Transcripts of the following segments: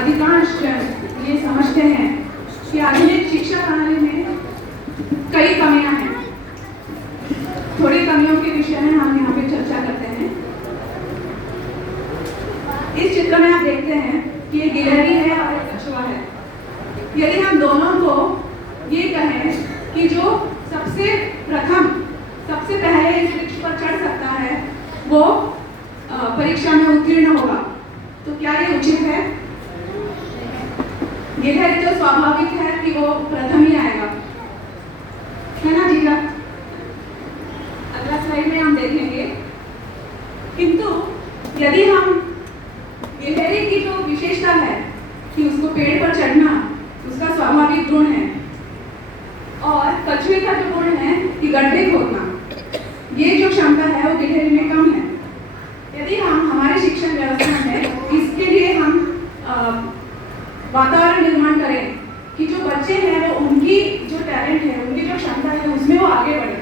अधिकांश जन ये समझते हैं कि आधुनिक शिक्षा प्रणाली में कई कमियां हैं। थोड़ी कमियों के विषय में हम यहाँ पे चर्चा करते हैं। इस चित्र में आप देखते हैं कि ये गिलहरी है और एक कछुआ है। यदि हम दोनों को ये कहें कि जो सबसे पहले इस वृक्ष पर चढ़ सकता है वो परीक्षा में उत्तीर्ण होगा, तो क्या ये उचित है? गिलहरी तो स्वाभाविक है कि वो प्रथम ही आएगा, है ना जी? अगला स्लाइड में हम देखेंगे। किंतु यदि हम गिलहरी की जो विशेषता है कि उसको पेड़ पर चढ़ना उसका स्वाभाविक गुण है, और कछुए का जो गुण है कि गड्ढे खोदना, ये जो क्षमता है वो गिलहरी में कम है। यदि हम हमारे शिक्षण व्यवस्था में इसके लिए हम वातावरण निर्माण करें कि जो बच्चे हैं वो उनकी जो टैलेंट है, उनकी जो क्षमता है उसमें वो आगे बढ़े,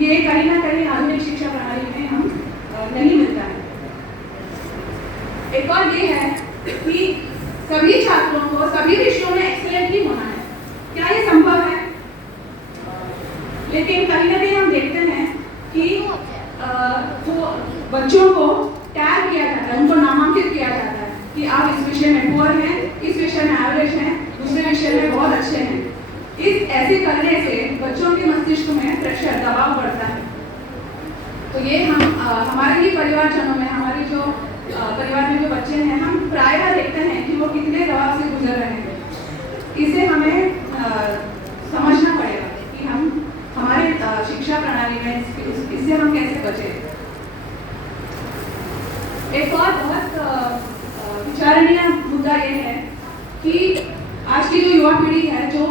ये कहीं ना कहीं आधुनिक शिक्षा प्रणाली में हम नहीं मिलता है। एक और ये है कि सभी छात्रों को सभी विषयों में एक्सीलेंट ही होना है। क्या ये संभव है? लेकिन कहीं ना कहीं हम देखते हैं कि वो बच्चों को टैग किया जाता है, उनको नामांकित किया जाता है कि आप इस विषय में पुअर हैं, इस विषय में एवरेज हैं, दूसरे विषय में बहुत अच्छे हैं। इस ऐसे करने से बच्चों के मस्तिष्क में प्रेशर, दबाव बढ़ता है। तो ये हम हमारे ही परिवारजनों में, हमारे जो परिवार में जो बच्चे हैं, हम प्रायः देखते हैं कि वो कितने दबाव से गुजर रहे हैं। इसे हमें समझना पड़ेगा कि हम हमारे शिक्षा प्रणाली में इससे हम कैसे बचें। एक और बहुत विचारणीय मुद्दा ये है कि आज की जो युवा पीढ़ी है, जो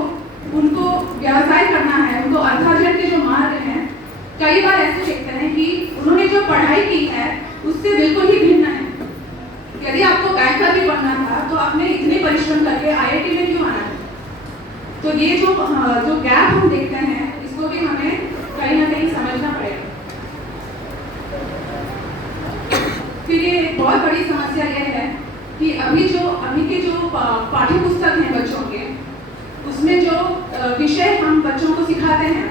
उनको व्यवसाय करना है, उनको अर्थार्जन के जो मार्ग हैं, कई बार ऐसे देखते हैं कि उन्होंने जो पढ़ाई की है उससे बिल्कुल ही भिन्न है। यदि आपको बैंकर भी बनना था तो आपने इतने परिश्रम करके आईआईटी में क्यों आना है? तो ये जो गैप हम देखते हैं, इसको भी हमें कहीं ना कहीं समझना पड़ेगा। फिर ये एक बहुत बड़ी समस्या यह है कि अभी के जो पाठ्य पुस्तक हैं बच्चों के, उसमें जो विषय हम बच्चों को सिखाते हैं,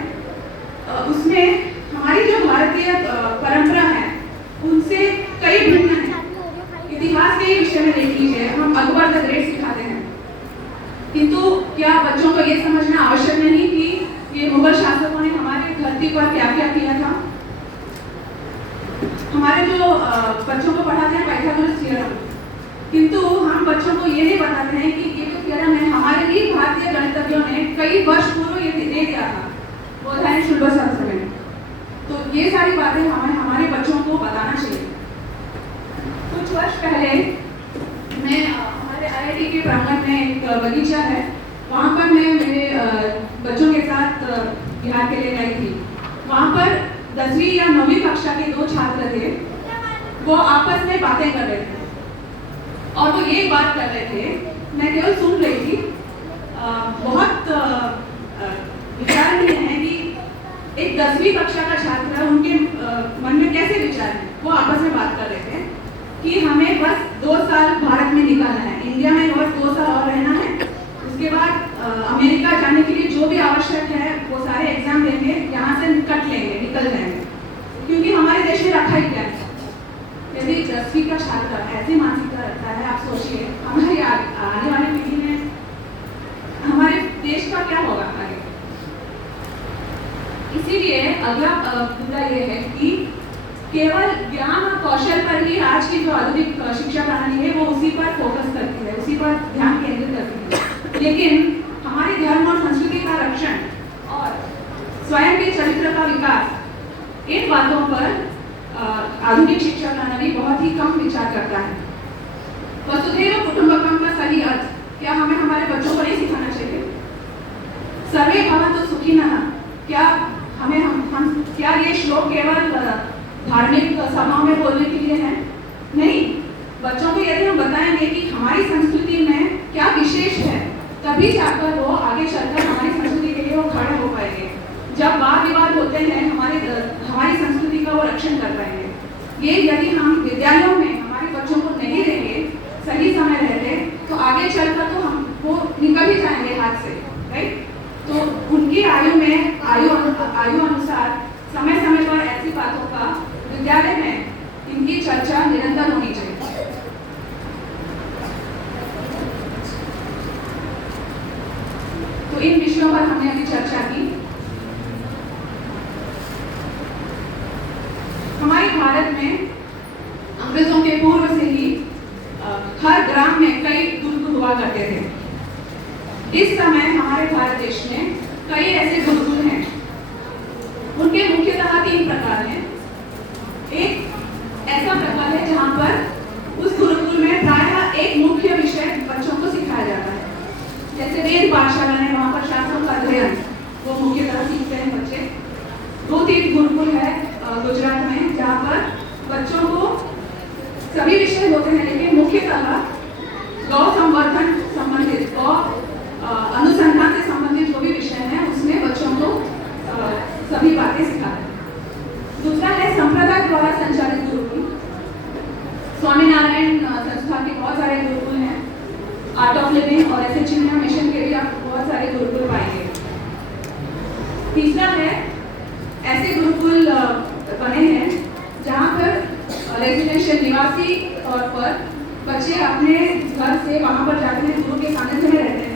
उसमें हमारी जो भारतीय परंपरा है उनसे कई भिन्न है। इतिहास के विषय में देख लीजिए, हम अकबर द ग्रेट सिखाते हैं, किंतु क्या बच्चों को ये समझना आवश्यक नहीं कि ये मुगल शासकों ने हमारी धरती पर क्या क्या किया था? हमारे जो बच्चों को पढ़ाते हैं पाइथागोरस थ्योरम, किंतु हम बच्चों को ये नहीं बताते हैं कि ये जो थ्योरम है हमारे ही भारतीय गणितज्ञों ने कई वर्ष पूर्व ये दे दिया था बोधायन शुल्ब शास्त्र में। तो ये सारी बातें हमें हमारे बच्चों को बताना चाहिए। कुछ वर्ष पहले मैं हमारे आईआईटी के प्रांगण में एक बगीचा है, वहाँ पर मैं मेरे बच्चों के साथ बिहार के लिए गई थी। वहाँ पर 10वीं या 9वीं कक्षा के 2 छात्र थे, वो आपस में बातें कर रहे थे और वो ये बात कर रहे थे, मैं केवल सुन रही थी। बहुत विचारणीय है कि एक 10वीं कक्षा का छात्र, उनके मन में कैसे विचार है। वो आपस में बात कर रहे थे कि हमें बस 2 साल भारत में निकालना है, इंडिया में बस 2 साल और रहना है, उसके बाद अमेरिका जाने के लिए जो भी आवश्यक है वो सारे एग्जाम देंगे, यहाँ से निकल जाएंगे, क्योंकि हमारे देश में रखा ही क्या है। यदि 10वीं का छात्र ऐसी मानसिकता रखता है, आप सोचिए हमारी आने वाली पीढ़ी में हमारे देश का क्या होगा आगे। इसीलिए अगला मुद्दा ये है कि केवल ज्ञान और कौशल पर ही आज की जो आधुनिक शिक्षा प्रणाली है वो उसी पर फोकस करती है, उसी पर ध्यान केंद्रित करती है। लेकिन हमारे धर्म और संस्कृति का रक्षण और स्वयं के चरित्र का विकास, इन बातों पर आधुनिक शिक्षा प्रणाली बहुत ही कम विचार करता है। वसुधैव कुटुंबकम का सही अर्थ क्या हमें हमारे बच्चों को नहीं सिखाना चाहिए? सर्वे भवन्तु सुखिनः, क्या हमें क्या ये श्लोक केवल धार्मिक सभाओं में बोलने के लिए है? नहीं, बच्चों को यदि हम बताएंगे कि हमारी संस्कृति में क्या विशेष है, तभी जाकर वो आगे चलकर हमारी संस्कृति के लिए वो खड़े हो पाएंगे। जब वाद विवाद होते हैं हमारी संस्कृति का वो रक्षण कर पाएंगे। ये यदि हम विद्यालयों में हमारे बच्चों को नहीं देंगे, सही समय रहते, तो आगे चलकर तो हम वो निकल ही जाएंगे हाथ से, राइट। तो उनकी आयु अनुसार समय समय पर ऐसी बातों का विद्यालय में इनकी चर्चा निरंतर होनी चाहिए। तो इन विषयों पर हमने अभी चर्चा की। हमारे भारत में अंग्रेजों के पूर्व से ही हर ग्राम में कई गुरुकुल हुआ करते थे। इस समय हमारे भारत देश में कई ऐसे गुरुकुल हैं। उनके मुख्यतः 3 प्रकार हैं। एक ऐसा प्रकार है जहाँ पर उस गुरुकुल में प्रायः एक मुख्य विषय बच्चों को सिखाया जाता है। जैसे वेद पाठशाला है, वहाँ पर शास्त्रों का अध्ययन वो मुख्यतः सीखते हैं बच्चे। 2-3 गुरुकुल है गुजरात में, जहाँ पर बच्चों को सभी विषय होते हैं, लेकिन मुख्यतः गौ संवर्धन संबंधित, गौ अनुसंधान से संबंधित जो भी विषय है उसमें बच्चों को सभी बातें सिखाते हैं। दूसरा है संप्रदाय द्वारा संचालित गुरुकुल। स्वामीनारायण संस्था के बहुत सारे गुरुकुल हैं, आर्ट ऑफ लिविंग और ऐसे चिन्ह मिशन के भी आप बहुत सारे गुरुकुल पाएंगे। तीसरा है ऐसे गुरुकुल बने हैं जहाँ पर रेजिडेंशियल निवासी तौर पर बच्चे अपने घर से वहाँ पर जाते हैं, गुरु के सानिध्य में रहते हैं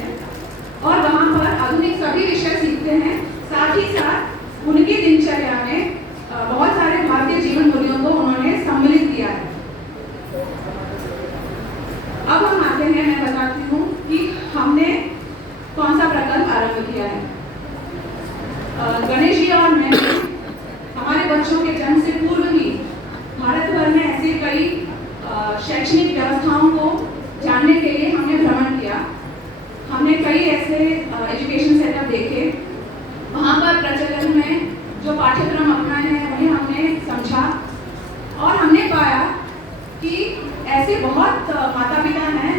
और वहाँ पर आधुनिक सभी विषय सीखते हैं। साथ ही साथ उनकी दिनचर्या में बहुत सारे भारतीय जीवन मूल्यों को उन्होंने सम्मिलित किया है। अब हम आते हैं, मैं बताती हूँ कि हमने कौन सा प्रकल्प आरंभ किया है। गणेश जी और मैं हमारे बच्चों के जन्म से पूर्व ही भारत भर में ऐसे कई शैक्षणिक व्यवस्थाओं को जानने के लिए हमने भ्रमण किया। हमने कई ऐसे एजुकेशन सेटअप देखे, वहाँ पर प्रचलन में जो पाठ्यक्रम अपनाए हैं उन्हें हमने समझा और हमने पाया कि ऐसे बहुत माता पिता हैं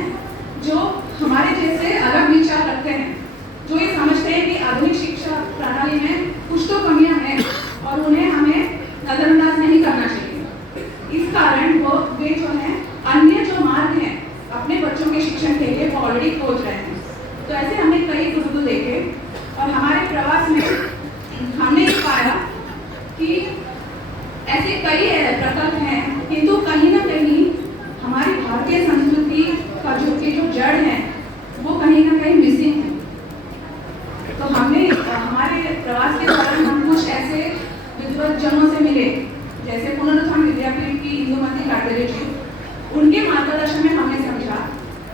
जो हमारे जैसे अलग विचार रखते हैं, जो ये समझते हैं कि आधुनिक शिक्षा प्रणाली में कुछ तो कमियां हैं और उन्हें हमें नजरअंदाज नहीं करना चाहिए। इस कारण वे जो हैं अन्य जो मार्ग हैं अपने बच्चों के शिक्षण के लिए वो ऑलरेडी खोज रहे हैं। तो ऐसे हमने कई गुरुकुल देखे और हमारे प्रवास में हमने ये पाया कि ऐसे कई प्रकल्प हैं, किंतु कहीं ना कहीं हमारी भारतीय संस्कृति का जो जड़ है वो कहीं ना कहीं मिसिंग है। तो हमने हमारे प्रवास के दौरान हम कुछ ऐसे विद्वज्जनों से मिले, जैसे पुनरुत्थान विद्यापीठ की इंदुमती काटरे जी। उनके मार्गदर्शन में हमने समझा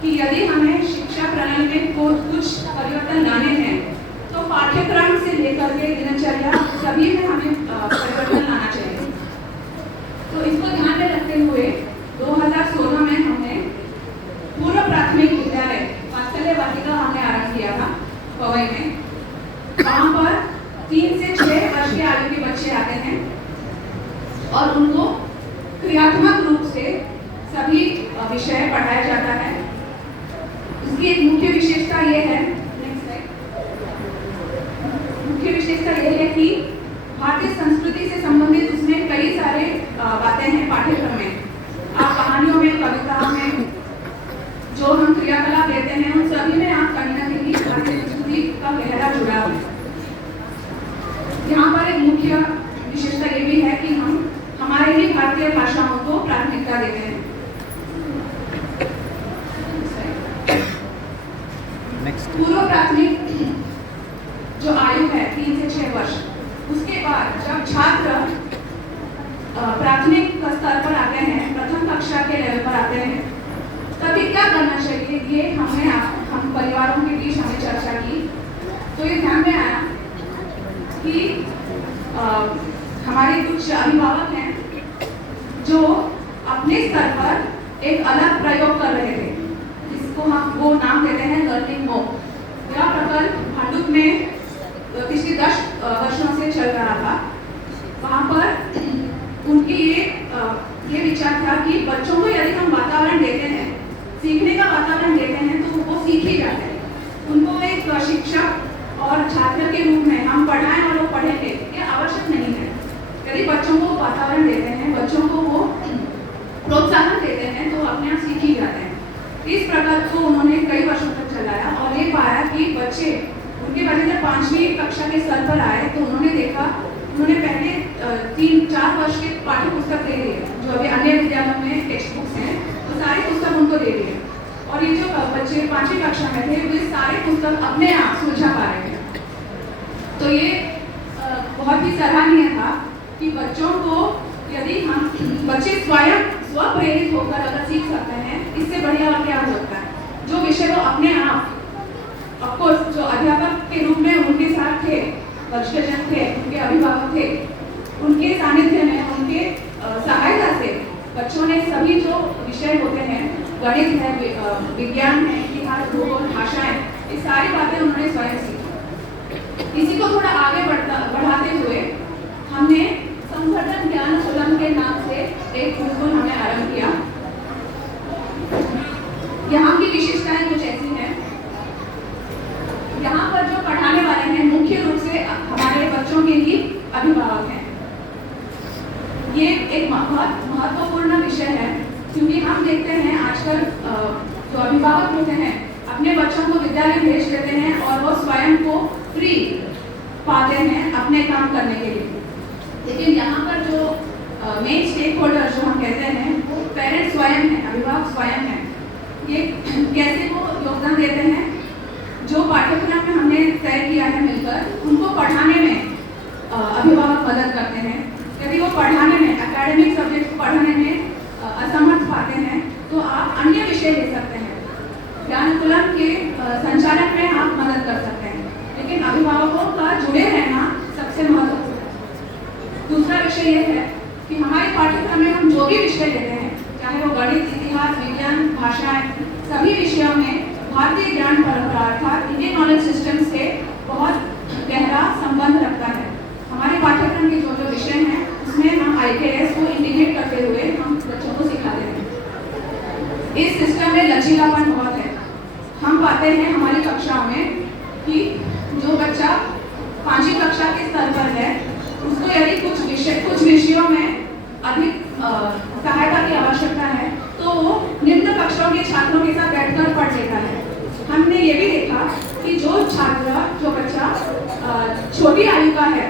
कि यदि हमें शिक्षा प्रणाली में कुछ परिवर्तन लाने हैं तो पाठ्यक्रम से लेकर के दिनचर्या सभी में हमें परिवर्तन लाना चाहिए। तो इसको ध्यान में रखते हुए 2016 में हमने पूर्व प्राथमिक विद्यालय वात्सल्य वाटिका हमने आरंभ किया था पवई में। वहाँ पर 3 से 6 वर्ष के आयु के बच्चे आते हैं और उनको क्रियात्मक रूप से सभी विषय पढ़ाया जाता है। इसकी एक मुख्य विशेषता ये है, मुख्य विशेषता ये है कि भारतीय संस्कृति से संबंधित उसमें कई सारे बातें हैं पाठ्यक्रम में। आप कहानियों में, कविताओं में जो हम क्रियाकलाप लेते हैं उन सभी में आप कहीं ना कहीं भारतीय संस्कृति का गहरा जुड़ाव है। यहाँ पर एक मुख्य विशेषता ये भी है कि हम हमारे ही भारतीय भाषाओं को प्राथमिकता देते हैं। पूर्व प्राथमिक जो आयु है 3 से 6 वर्ष, उसके बाद जब छात्र प्राथमिक स्तर पर आते हैं, प्रथम कक्षा के लेवल पर आते हैं, तभी क्या करना चाहिए ये हम परिवारों के बीच हमने चर्चा की। तो ये ध्यान में आया कि हमारे कुछ अभिभावक हैं जो अपने स्तर पर एक अलग प्रयोग कर रहे थे, जिसको हम वो नाम देते हैं लर्निंग मोड। यह प्रकल्प भांडुप में पिछले 10 वर्षों से चल रहा था। वहाँ पर उनकी ये विचार था कि बच्चों को यदि हम वातावरण देते हैं, सीखने का वातावरण देते हैं, तो वो सीख ही जाते हैं। उनको एक शिक्षक और छात्र के रूप में हम पढ़ाएं और वो पढ़ेंगे ये आवश्यक नहीं है। यदि बच्चों को वातावरण देते हैं, बच्चों को वो प्रोत्साहन देते हैं, तो अपने आप सीख ही जाते हैं। इस प्रकार को उन्होंने कई वर्षों तक चलाया और ये पाया कि बच्चे उनके बच्चे जब 5वीं कक्षा के स्तर पर आए तो उन्होंने देखा, उन्होंने पहले 3-4 वर्ष के पाठ्य पुस्तक दे दिए, जो अभी अन्य विद्यालयों में टेक्स्ट बुक्स हैं, तो सारे पुस्तक उनको दे दिए और ये जो बच्चे 5वीं कक्षा में थे वे सारे पुस्तक अपने आप सुलझा पा रहे थे। तो ये बहुत ही सराहनीय था कि बच्चों को यदि हम बच्चे स्वयं स्वप्रेरित होकर अगर सीख सकते हैं, इससे बढ़िया और क्या हो सकता है। जो विषय वो अपने आप ऑफकोर्स जो अध्यापक के रूप में उनके साथ थे, वरिष्ठजन थे, उनके अभिभावक थे, उनके सानिध्य में, उनके सहायता से बच्चों ने सभी जो विषय होते हैं, गणित है, विज्ञान है, इतिहास, भूगोल, भाषाएं, ये सारी बातें उन्होंने स्वयं सीखी। इसी को थोड़ा आगे बढ़ाते हुए हमने संवर्धन ज्ञान सुलभ के नाम से एक गुरुकुल हमने आरंभ किया। यहाँ की विशेषताएं कुछ ऐसी हैं। यहाँ पर जो पढ़ाने वाले हैं मुख्य रूप से हमारे बच्चों के ही अभिभावक हैं। ये एक बहुत महत्वपूर्ण विषय है क्योंकि हम देखते हैं आजकल जो अभिभावक होते हैं अपने बच्चों को विद्यालय भेज देते हैं और वो स्वयं को फ्री पाते हैं अपने काम करने के लिए। लेकिन यहाँ पर जो मेन स्टेक होल्डर जो हम कहते हैं वो पेरेंट्स स्वयं हैं, अभिभावक स्वयं हैं। ये कैसे वो योगदान देते हैं, जो पाठ्यक्रम में हमने तय किया है मिलकर, उनको पढ़ाने में अभिभावक मदद करते हैं। यदि वो पढ़ाने में, एकेडमिक सब्जेक्ट पढ़ाने में असमर्थ पाते हैं तो आप अन्य विषय ले सकते हैं, ज्ञानकुलम के संचालन में आप मदद कर सकते हैं, लेकिन अभिभावकों का जुड़े रहना सबसे महत्वपूर्ण है। दूसरा विषय यह है कि हमारे पाठ्यक्रम में हम जो भी विषय लेते हैं, चाहे वो गणित, इतिहास, विज्ञान, भाषाएं, सभी विषयों में भारतीय ज्ञान परंपरा अर्थात इंडियन नॉलेज सिस्टम से बहुत गहरा संबंध रखता है। हमारे पाठ्यक्रम के जो जो विषय हैं उसमें हम IKS को इंटीग्रेट करते हुए हम बच्चों को सिखाते हैं। इस सिस्टम में लचीलापन बहुत है। हम पाते हैं हमारी कक्षाओं में कि जो बच्चा 5वीं कक्षा के स्तर पर है उसको यदि कुछ विषयों में अधिक सहायता की आवश्यकता है तो वो निम्न कक्षाओं के छात्रों के साथ बैठकर पढ़ लेता है। हमने ये भी देखा कि जो छात्र, जो बच्चा छोटी आयु का है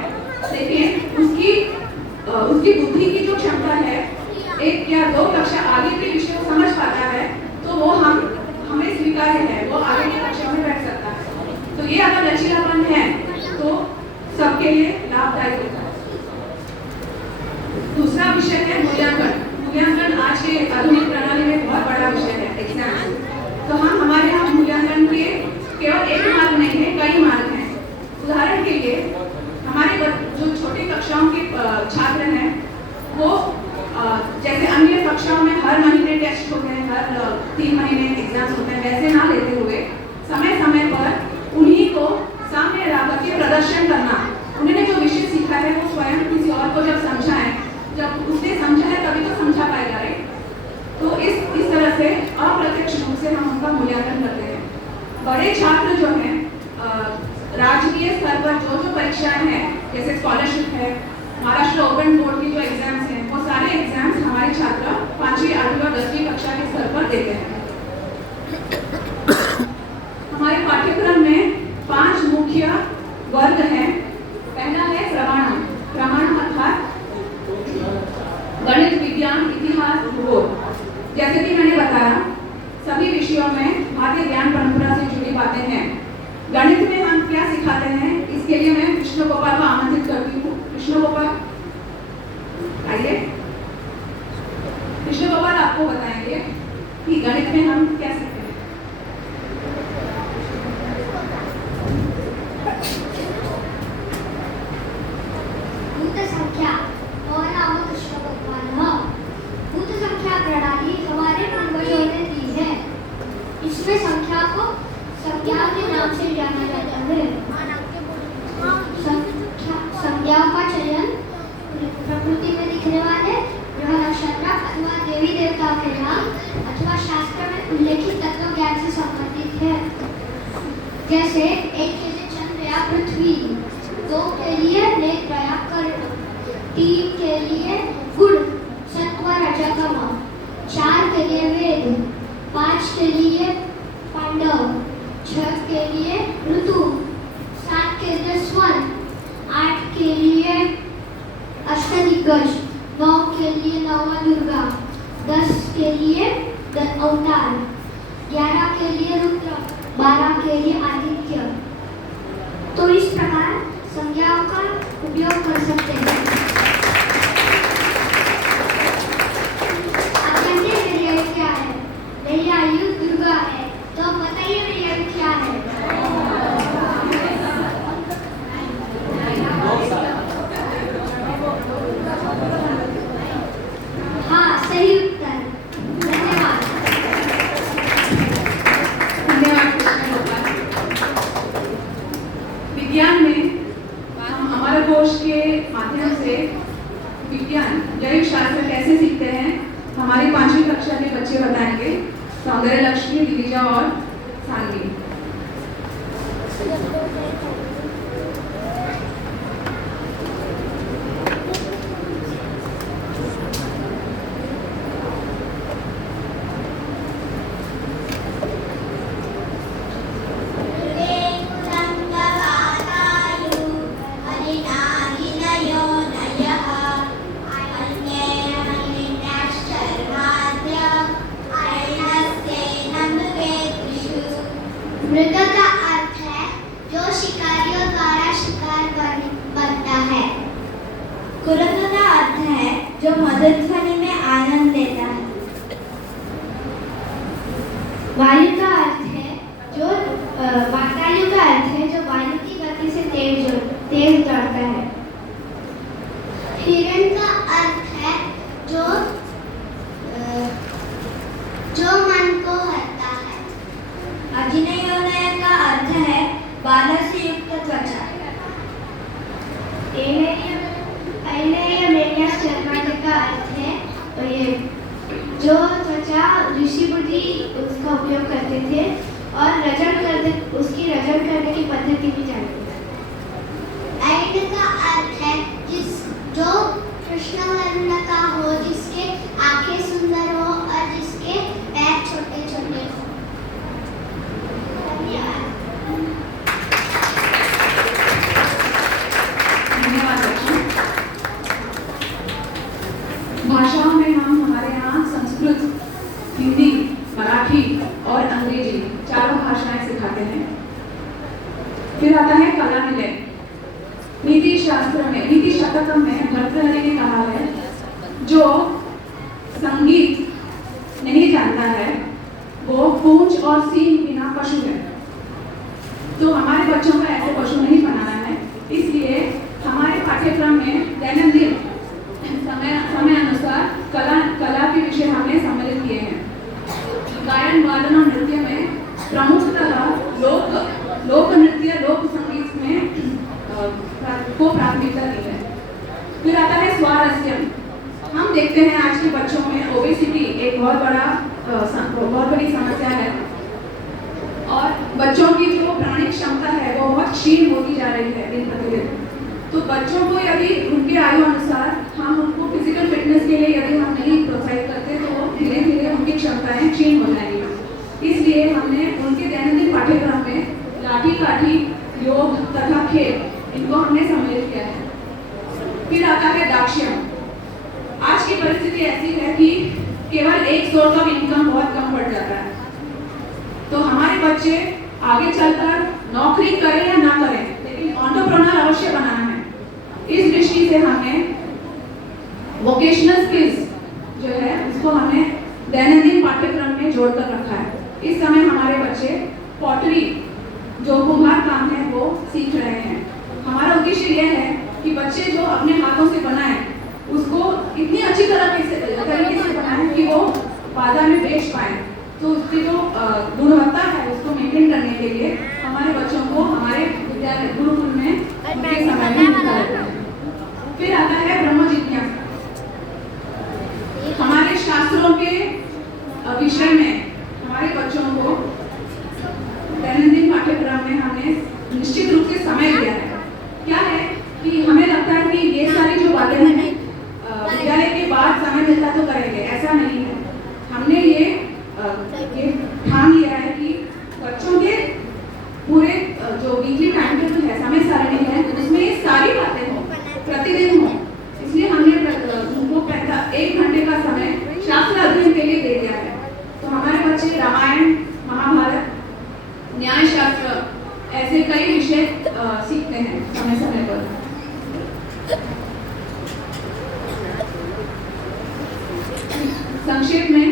लेकिन उसकी बुद्धि की जो क्षमता है 1 या 2 कक्षा आगे के विषय को समझ पाता है तो वो हमें स्वीकार्य है, वो आगे की कक्षा में बैठ सकता है। तो ये अगर लचीलापन है तो सबके लिए लाभदायक होता है। दूसरा विषय है मूल्यांकन। मूल्यांकन आज के आधुनिक प्रणाली में बहुत बड़ा विषय है, एग्जाम। तो हमारे यहाँ मूल्यांकन के केवल एक मार्ग नहीं है, कई मार्ग हैं। उदाहरण के लिए हमारे जो छोटी कक्षाओं के छात्र हैं वो जैसे अन्य कक्षाओं में हर महीने टेस्ट होते हैं, हर 3 महीने एग्जाम्स होते हैं, वैसे ना लेते हुए समय समय पर उन्हीं को सामने रखकर के प्रदर्शन करना। उन्होंने जो विषय सीखा है वो स्वयं किसी और को जब समझाएं, जब उसने समझा है तभी तो समझा पाएगा, राइट। तो इस तरह से अप्रत्यक्ष रूप से हम उनका मूल्यांकन करते हैं। बड़े छात्र जो हैं राजकीय स्तर पर जो परीक्षाएं हैं जैसे स्कॉलरशिप है, महाराष्ट्र ओपन बोर्ड की जो एग्जाम्स हैं, वो सारे एग्जाम्स हमारे छात्र 5वीं, 8वीं और 10वीं कक्षा के स्तर पर देते हैं। हमारे पाठ्यक्रम में 5 मुख्य वर्ग हैं। पहला है प्रमाणम। प्रमाणम अर्थात गणित, विज्ञान, इतिहास, भूगोल। जैसे कि मैंने बताया सभी विषयों में भारतीय ज्ञान परंपरा से जुड़ी बातें हैं। गणित में हम क्या सिखाते हैं, इसके लिए मैं कृष्ण गोपाल को आमंत्रित करती हूँ। कृष्ण गोपाल आइए। कृष्ण गोपाल आपको बताएंगे कि गणित में हम क्या सीखते हैं। भूत संख्या। और नाम कृष्ण गोपाल। भूत संख्या प्रणाली हमारे पूर्वजों ने दी है। इसमें संख्या को संज्ञा के नाम से जाना जाता है। संज्ञाओं का चयन प्रकृति में दिखने वाले ग्रह, नक्षत्र अथवा देवी देवताओं के नाम अथवा शास्त्र में उल्लेखित तत्व ज्ञान से संबंधित है। जैसे 1 के लिए चंद्र या पृथ्वी, 2 के लिए नेत्र या कर्ण, 3 के लिए गुण, सत्व, रजतम, 4 के लिए वेद, 5 के लिए अवतार, 11 के लिए रुद्र, 12 के लिए आदित्य। तो इस प्रकार संज्ञाओं का उपयोग कर सकते हैं। आप जानते हैं मेरी आयु क्या है? मेरी आयु दुर्गा है। तो बताइए मेरी आयु क्या है? हाँ, सही उत्तर। धन्यवाद। धन्यवाद कृष्ण गोपाल। विज्ञान में हम हमारे कोर्स के माध्यम से विज्ञान जैविक शास्त्र कैसे सीखते हैं हमारी 5वीं कक्षा के बच्चे बताएंगे। सौंदर्य लक्ष्मी, दिविजा और सानवी। मृग का अर्थ है जो शिकारियों द्वारा शिकार बनता है। कुरंग का अर्थ है जो मधुर ध्वनि में आनंद देता है। वायु का अर्थ है जो वातायु का अर्थ है जो वायु की गति से तेज दौड़ता है। हिरण का अर्थ है जो मन को हरता है। अग्नियोदय का अर्थ है बाधा से युक्त त्वचा। का अर्थ है और ये जो त्वचा ऋषि बुद्धि उसका उपयोग करते थे और उसकी रजन करने की पद्धति भी जानते थे। ऐड का अर्थ है जो कृष्ण वर्ण का हो, जिसके आंखें सुंदर हो और जिसके पैर छोटे छोटे हो। धन्यवाद लक्ष्मी। भाषाओं में हम हमारे यहाँ संस्कृत, हिंदी, मराठी और अंग्रेजी चारों भाषाएं सिखाते हैं। फिर आता है कला निलय। नीति शास्त्र में, नीति शतकम में भर्तृहरि ने कहा है जो संगीत नहीं जानता है वो पूंछ और सींग बिना पशु है। तो हमारे बच्चों को ऐसे पशु नहीं बनाना है, इसलिए हमारे पाठ्यक्रम में दैनंदिन समय अनुसार कला के विषय हमने सम्मिलित किए हैं। गायन, वादन और नृत्य में प्रमुखतः लोक नृत्य, लोक संगीत में को प्राथमिकता दी है। फिर आता है स्वारस्यम। हम देखते हैं आज के बच्चों में ओबेसिटी एक बहुत बड़ी समस्या है और बच्चों की जो प्राणिक क्षमता है वो बहुत क्षीण होती जा रही है दिन प्रतिदिन। तो बच्चों को यदि उनके आयु अनुसार हम उनको फिजिकल फिटनेस के लिए यदि हम नहीं प्रोत्साहित करते तो धीरे धीरे उनकी क्षमताएं क्षीण हो जाएंगी। इसलिए हमने उनके दैनंदिन पाठ्यक्रम में लाठी काठी, योग तथा खेल इनको हमने सम्मिलित किया है। फिर आता है दाक्ष्यम। आज की परिस्थिति ऐसी है कि केवल एक सोर्स ऑफ इनकम बहुत कम पड़ जाता है। तो हमारे बच्चे आगे चलकर नौकरी करें या ना करें, लेकिन एंटरप्रेन्योर अवश्य बनाना है। इस दृष्टि से हमने वोकेशनल स्किल्स जो है उसको हमने दैनंदिन पाठ्यक्रम में जोड़कर रखा है। इस समय हमारे बच्चे पॉटरी जो कुम्हार काम है वो सीख रहे हैं। हमारा उद्देश्य यह है कि बच्चे जो अपने हाथों से बनाए उसको इतनी अच्छी तरीके से बनाए कि वो बाजार में बेच पाए। तो उसकी जो गुणवत्ता है उसको मेंटेन करने के लिए हमारे बच्चों को हमारे विद्यालय गुरुकुल में उनके समय में निकालते हैं। फिर आता है ब्रह्म जिज्ञासा। हमारे शास्त्रों के विषय में हमारे बच्चों को दैनंदिन पाठ्यक्रम में हमने निश्चित रूप से समय दिया है। क्या है कि हमें लगता है कि ये सारी जो बातें हैं विद्यालय के बाद समय मिलता तो करेंगे, ऐसा नहीं है। हमने ये ठान लिया है कि बच्चों के पूरे जो वीकली टाइम टेबल है, समय सारणी है, उसमें ये सारी बातें हो, प्रतिदिन हो। इसलिए हमने उनको 1 घंटे का समय शास्त्र अध्ययन के लिए दे दिया है। तो हमारे सीखते हैं समय समय पर। संक्षेप में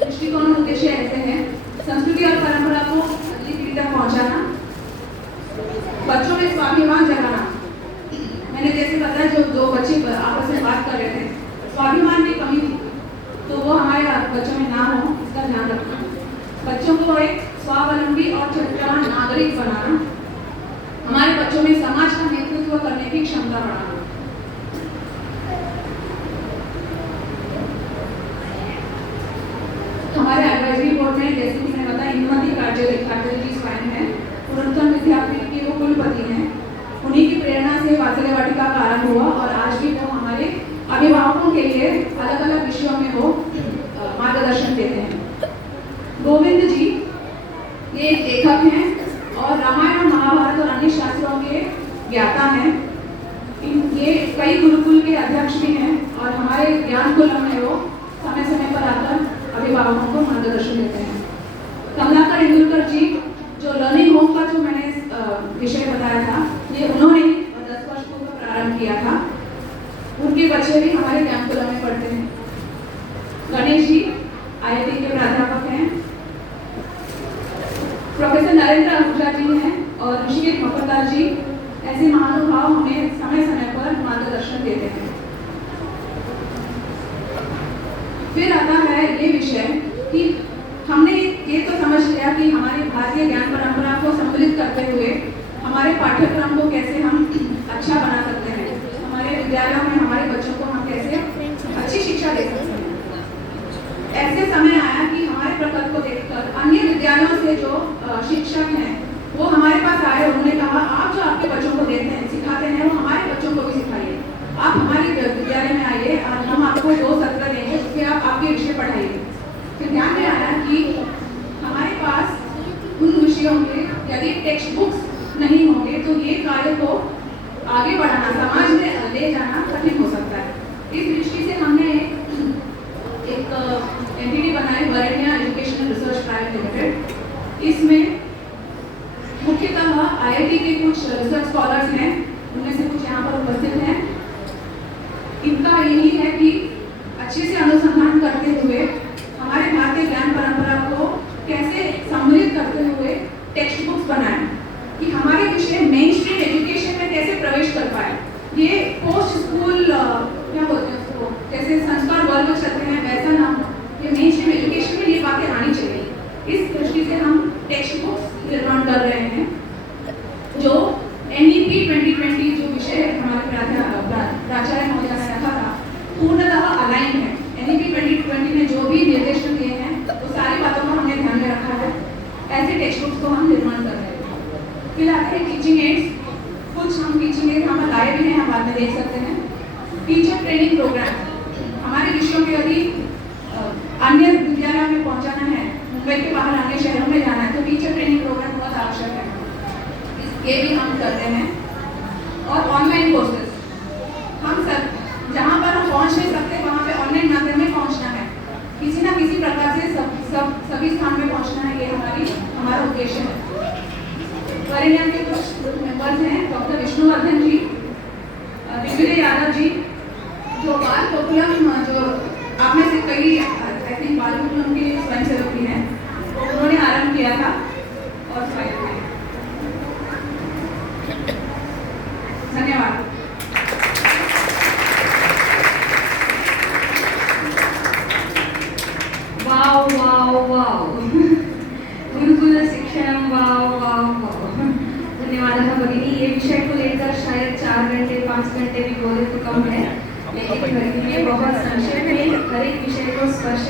दृष्टिकोण और उद्देश्य ऐसे हैं: संस्कृति और परंपरा को अगली पीढ़ी तक पहुंचाना, बच्चों में स्वाभिमान जगाना। मैंने जैसे बताया, जो दो बच्चे आपस में बात कर रहे थे, स्वाभिमान की कमी थी, तो वो हमारे बच्चों में ना हो, इसका ध्यान रखना। बच्चों को एक स्वावलंबी और चरित्रवान नागरिक बनाना, हमारे बच्चों में समाज का नेतृत्व करने की क्षमता बढ़ाना। हमारे एडवाइजरी बोर्ड में, जैसे कि मैंने बताया, इंदुमती काजल जी स्वयं है, पुरुषोत्तम विद्यापीठ के वो कुलपति हैं। उन्हीं की प्रेरणा से वात्सल्य वाटिका का आरंभ हुआ और आज भी वो हमारे अभिभावकों के लिए अलग अलग विषयों में वो मार्गदर्शन देते हैं। गोविंद जी ये एक लेखक हैं और रामायण और महाभारत और अन्य शास्त्रों के ज्ञाता हैं। ये कई गुरुकुल के अध्यक्ष भी हैं और हमारे ज्ञान कुलम में वो समय समय पर आकर अभिभावकों को मार्गदर्शन देते हैं। कमलाकर इंदुरकर जी, जो लर्निंग होम का जो मैंने विषय बताया था, ये उन्होंने 10 वर्ष पूर्व प्रारंभ किया था। उनके बच्चे भी हमारे ज्ञान कुलम में पढ़ते हैं। गणेश जी IIT के प्राध्यापक हैं। प्रोफेसर नरेंद्र आहूजा जी हैं और ऋषिकेश मफतलाल जी, ऐसे महानुभाव हमें समय समय पर मार्गदर्शन देते हैं। फिर आता है ये विषय कि हमने ये तो समझ लिया कि हमारी भारतीय ज्ञान परंपरा को सम्मिलित करते हुए हमारे पाठ्यक्रम को कैसे हम अच्छा बना सकते हैं, हमारे विद्यालयों में हमारे बच्चों को हम कैसे अच्छी शिक्षा दे सकते हैं। ऐसे समय आया कि हमारे प्रकल्प को देखकर अन्य विद्यालयों से जो शिक्षक हैं वो हमारे पास आए। उन्होंने कहा, आप जो आपके बच्चों को देते हैं, सिखाते हैं, वो हमारे बच्चों को भी सिखाइए। आप हमारे विद्यालय में आइए और हम आपको 2 सत्र देंगे, उसमें आप आपके विषय पढ़ाइए। फिर ध्यान में आया कि हमारे पास उन विषयों के यदि टेक्स्ट बुक्स नहीं होंगे तो ये कार्य को आगे बढ़ाना, समाज में ले जाना कठिन हो सकता है। इस दृष्टि से हमने एक एंटिटी बनाई, वरेण्या एजुकेशनल रिसर्च प्राइवेट लिमिटेड। इसमें मुख्यतः IIT के कुछ रिसर्च स्कॉलर्स हैं, उनमें से कुछ यहाँ पर उपस्थित हैं। इनका यही है कि अच्छे से अनुसंधान करते हुए हमारे भारतीय ज्ञान परंपरा को कैसे सम्मिलित करते हुए टेक्स्ट बुक्स बनाएं कि हमारे विषय मेन स्ट्रीम एजुकेशन में कैसे प्रवेश कर पाए। ये पोस्ट स्कूल क्या बोलते हैं उसको, जैसे संस्कार वर्ग में चलते हैं वैसा ना हो, ये मेन स्ट्रीम एजुकेशन में ये बातें आनी चाहिए। इस दृष्टि से हम टेक्स्ट बुक्स निर्माण कर रहे हैं जो NEP 2020 जो विषय है हमारे प्राचार्य महोदय ने रखा था, पूर्णतः अलाइन है। NEP 2020 में जो भी निर्देशन दिए हैं वो सारी बातों को हमने ध्यान में रखा है। ऐसे टेक्स्ट बुक्स को हम निर्माण कर रहे हैं। फिर आते हैं टीचिंग एड्स। कुछ हम टीचिंग एड्स हम लाए भी हैं, हम बाद में देख सकते हैं। टीचर ट्रेनिंग प्रोग्राम, हमारे विषयों के यदि अन्य विद्यालयों में पहुंचाना है, मुंबई के बाहर अन्य शहरों में जाना है, तो टीचर ट्रेनिंग प्रोग्राम बहुत आवश्यक है। ये भी हम करते हैं। और ऑनलाइन कोर्सेज, हम सब जहाँ पर हम पहुँच नहीं सकते वहाँ पे ऑनलाइन माध्यम में पहुँचना है, किसी ना किसी प्रकार से सभी स्थान में पहुँचना है, ये हमारा उद्देश्य है। वरेण्या के कुछ मेंबर्स हैं, डॉक्टर विष्णुवर्धन जी, दिग्विजय यादव जी, जो बाल गोकुलम, जो आप में से कई आई थिंक बाल गोकुलम के स्वयंसेवक भी हैं, उन्होंने आरंभ किया था और स्वागत है। धन्यवाद। वाव वाव वाव गुरुकुल शिक्षण, वाव वाव वाव। धन्यवाद भगिनी। ये विषय को लेकर शायद 4 घंटे 5 घंटे भी बोले तो कम है, लेकिन भगिनी ने बहुत संक्षेप में हर एक विषय को स्पर्श